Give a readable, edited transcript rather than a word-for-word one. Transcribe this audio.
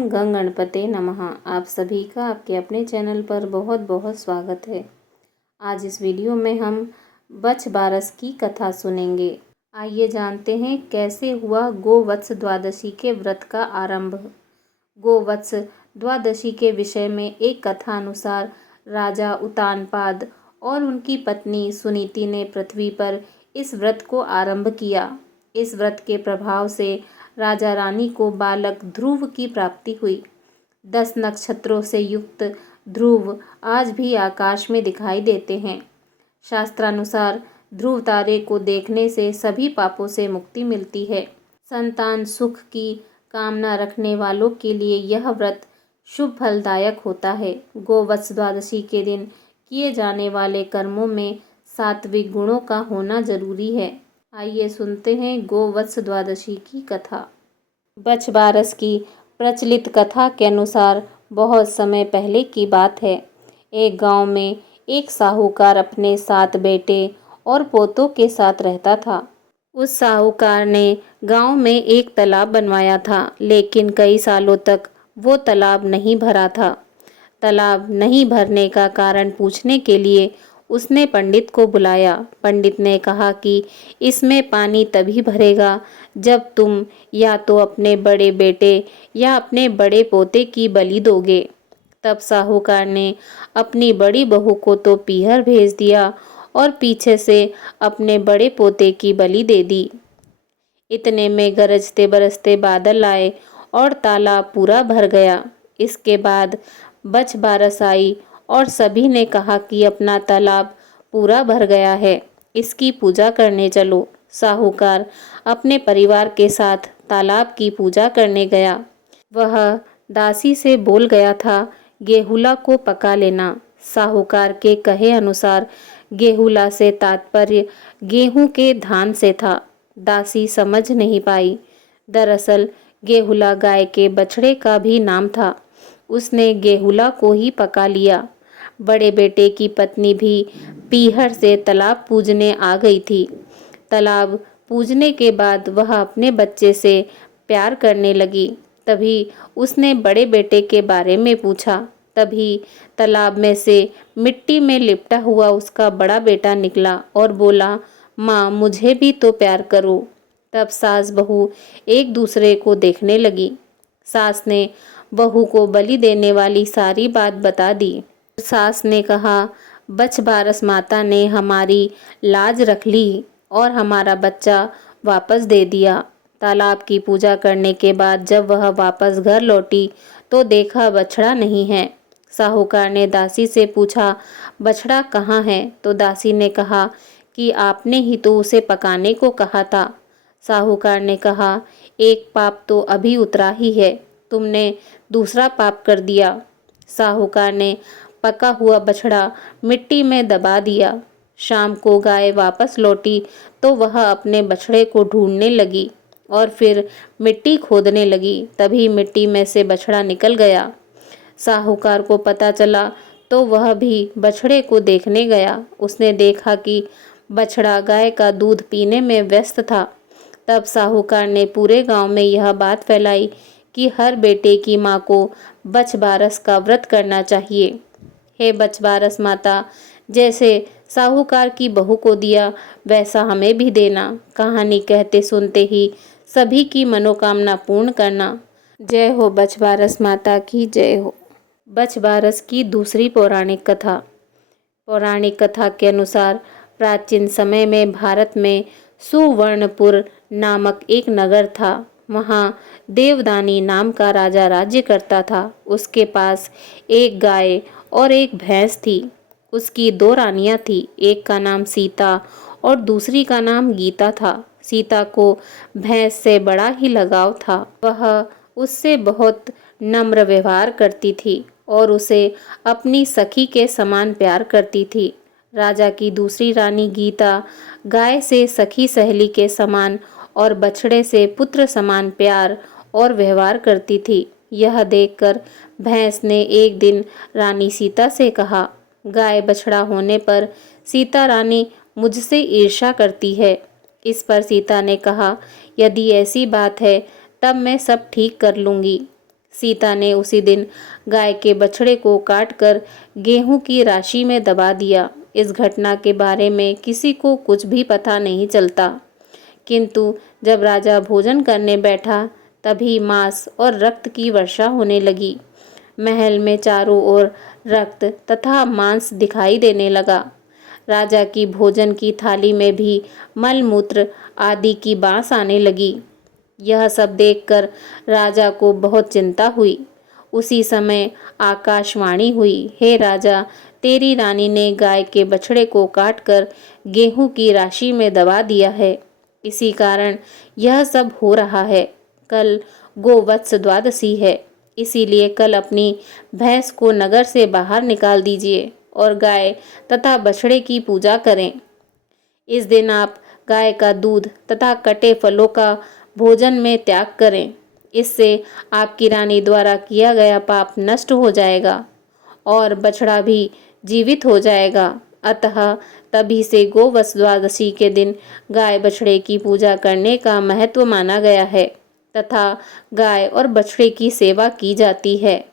ओम गंग गणपते नमः। आप सभी का आपके अपने चैनल पर बहुत बहुत स्वागत है। आज इस वीडियो में हम बछ बारस की कथा सुनेंगे। आइए जानते हैं कैसे हुआ गोवत्स द्वादशी के व्रत का आरंभ। गोवत्स द्वादशी के विषय में एक कथा अनुसार राजा उतानपाद और उनकी पत्नी सुनीति ने पृथ्वी पर इस व्रत को आरंभ किया। इस व्रत के प्रभाव से राजा रानी को बालक ध्रुव की प्राप्ति हुई। 10 नक्षत्रों से युक्त ध्रुव आज भी आकाश में दिखाई देते हैं। शास्त्रानुसार ध्रुव तारे को देखने से सभी पापों से मुक्ति मिलती है। संतान सुख की कामना रखने वालों के लिए यह व्रत शुभ फलदायक होता है। गोवत्स द्वादशी के दिन किए जाने वाले कर्मों में सात्विक गुणों का होना जरूरी है। आइए सुनते हैं गोवत्स द्वादशी की कथा। बछ बारस की प्रचलित कथा के अनुसार बहुत समय पहले की बात है। एक गांव में एक साहूकार अपने 7 बेटे और पोतों के साथ रहता था। उस साहूकार ने गांव में एक तालाब बनवाया था, लेकिन कई सालों तक वो तालाब नहीं भरा था। तालाब नहीं भरने का कारण पूछने के लिए उसने पंडित को बुलाया। पंडित ने कहा कि इसमें पानी तभी भरेगा जब तुम या तो अपने बड़े बेटे या अपने बड़े पोते की बलि दोगे। तब साहूकार ने अपनी बड़ी बहू को तो पीहर भेज दिया और पीछे से अपने बड़े पोते की बलि दे दी। इतने में गरजते बरसते बादल आए और तालाब पूरा भर गया। इसके बाद बछ बारस आई और सभी ने कहा कि अपना तालाब पूरा भर गया है, इसकी पूजा करने चलो। साहूकार अपने परिवार के साथ तालाब की पूजा करने गया। वह दासी से बोल गया था, गेहुला को पका लेना। साहूकार के कहे अनुसार गेहुला से तात्पर्य गेहूं के धान से था। दासी समझ नहीं पाई। दरअसल गेहुला गाय के बछड़े का भी नाम था। उसने गेहुला को ही पका लिया। बड़े बेटे की पत्नी भी पीहर से तालाब पूजने आ गई थी। तालाब पूजने के बाद वह अपने बच्चे से प्यार करने लगी। तभी उसने बड़े बेटे के बारे में पूछा। तभी तालाब में से मिट्टी में लिपटा हुआ उसका बड़ा बेटा निकला और बोला, माँ मुझे भी तो प्यार करो। तब सास बहू एक दूसरे को देखने लगी। सास ने बहू को बलि देने वाली सारी बात बता दी। सास ने कहा, बछ बारस माता ने हमारी लाज रख ली और हमारा बच्चा वापस दे दिया। तालाब की पूजा करने के बाद जब वह वापस घर लौटी तो देखा बछड़ा नहीं है। साहूकार ने दासी से पूछा, बछड़ा कहाँ है? तो दासी ने कहा कि आपने ही तो उसे पकाने को कहा था। साहूकार ने कहा, एक पाप तो अभी उतरा ही है, तुमने दूसरा पाप कर दिया। साहूकार ने पका हुआ बछड़ा मिट्टी में दबा दिया। शाम को गाय वापस लौटी तो वह अपने बछड़े को ढूंढने लगी और फिर मिट्टी खोदने लगी। तभी मिट्टी में से बछड़ा निकल गया। साहूकार को पता चला तो वह भी बछड़े को देखने गया। उसने देखा कि बछड़ा गाय का दूध पीने में व्यस्त था। तब साहूकार ने पूरे गांव में यह बात फैलाई कि हर बेटे की माँ को बछ बारस का व्रत करना चाहिए। हे बछ बारस माता, जैसे साहूकार की बहू को दिया वैसा हमें भी देना। कहानी कहते सुनते ही सभी की मनोकामना पूर्ण करना। जय हो बछ बारस माता की जय हो। बछ बारस की दूसरी पौराणिक कथा। पौराणिक कथा के अनुसार प्राचीन समय में भारत में सुवर्णपुर नामक एक नगर था। वहाँ देवदानी नाम का राजा राज्य करता था। उसके पास एक गाय और एक भैंस थी। उसकी 2 रानियां थी। एक का नाम सीता और दूसरी का नाम गीता था। सीता को भैंस से बड़ा ही लगाव था। वह उससे बहुत नम्र व्यवहार करती थी और उसे अपनी सखी के समान प्यार करती थी। राजा की दूसरी रानी गीता गाय से सखी सहेली के समान और बछड़े से पुत्र समान प्यार और व्यवहार करती थी। यह देखकर भैंस ने एक दिन रानी सीता से कहा, गाय बछड़ा होने पर सीता रानी मुझसे ईर्ष्या करती है। इस पर सीता ने कहा, यदि ऐसी बात है तब मैं सब ठीक कर लूँगी। सीता ने उसी दिन गाय के बछड़े को काटकर गेहूं की राशि में दबा दिया। इस घटना के बारे में किसी को कुछ भी पता नहीं चलता, किंतु जब राजा भोजन करने बैठा तभी मांस और रक्त की वर्षा होने लगी। महल में चारों ओर रक्त तथा मांस दिखाई देने लगा। राजा की भोजन की थाली में भी मलमूत्र आदि की बांस आने लगी। यह सब देखकर राजा को बहुत चिंता हुई। उसी समय आकाशवाणी हुई, हे राजा, तेरी रानी ने गाय के बछड़े को काटकर गेहूं की राशि में दबा दिया है। इसी कारण यह सब हो रहा है। कल गोवत्स द्वादशी है, इसीलिए कल अपनी भैंस को नगर से बाहर निकाल दीजिए और गाय तथा बछड़े की पूजा करें। इस दिन आप गाय का दूध तथा कटे फलों का भोजन में त्याग करें। इससे आपकी रानी द्वारा किया गया पाप नष्ट हो जाएगा और बछड़ा भी जीवित हो जाएगा। अतः तभी से गोवत्स द्वादशी के दिन गाय बछड़े की पूजा करने का महत्व माना गया है तथा गाय और बछड़े की सेवा की जाती है।